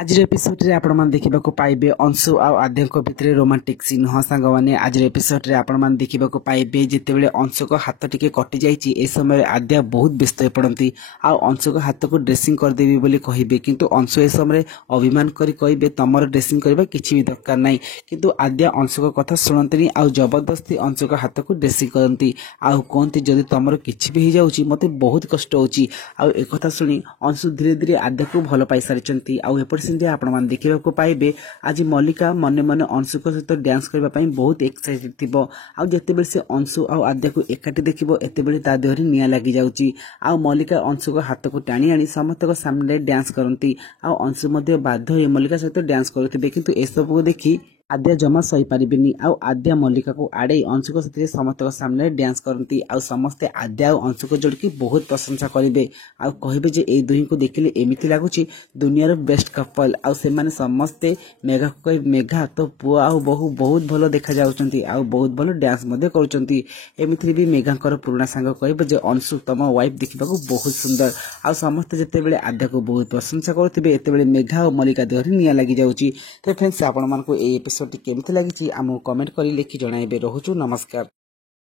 आज एपिसोड रे आपण मान देखिबा को पाइबे अंशु आ आद्या को भितरे रोमांटिक सीन। हाँ सांग माने आज एपिसोड रे आपण मान देखिबा को पाइबे जेते बेले अंशु को हाथ टिके कटि जाईची ए समय आद्या बहुत व्यस्त हो पड़ती आ अंशु को हाथ को ड्रेसिंग कर देबी बोली कहिबे किंतु अंशु ए समय अभिमान करी कहिबे तमर ड्रेसिंग करबा किछि भी दरकार नै किंतु आद्या अंशु को कथा सुनंतनी आ जबरदस्ती अंशु को हाथ को ड्रेसिंग करंती आ कोंती जदी तमर किछि भी हो जाउची मते बहुत कष्ट होची आ ए कथा सुनी अंशु धीरे धीरे आद्या को भलो पाई सारिचंती आ आपण मान देखिबा को पाइबे आज मल्लिका मने मने अंशु को सहित डांस करबा पई बहुत एक्साइटेड थिबो आ जते बेले से अंशु आ आद्या को एकाठी देखिबो एते बेले ता देहरी निया लागि जाउची आ मल्लिका अंशु को हाथ को टाणी आनी समस्त को सामने डांस करंती आ अंशु मध्ये बाध्य होई मल्लिका सहित डांस करथिबे किंतु ए सब को देखि आद्या जमा सही पारिबेनी आ आद्या मल्लिका को आड़े अंशु को सहित समस्त को सामने डांस करंती आ समस्त आद्या और अंशु को जोड़की बहुत प्रशंसा करिवे आ कहिबे जे ए दुही को देखिले एमिति लागुची दुनियार बेस्ट कपल आ से माने समस्ते मेघा को कहि मेघा तो पुओ आ बहु बहुत भलो देखा जाउचंती आ बहुत भलो डांस मध्ये करूचंती एमिति भी मेघांकर पुराना सांग कहिबे जे अंशु तम वाइफ देखिबा को बहुत सुंदर आ समस्त जते बेले आद्या को बहुत प्रशंसा करथिबे एते बेले मेघा और मल्लिका देहरी निया लागि जाउची तो फ्रेंड्स आपण मान को ए एपिसोड केमिति लागिची हमहु कमेंट करी लिखि जणाइबे। रहूछु नमस्कार।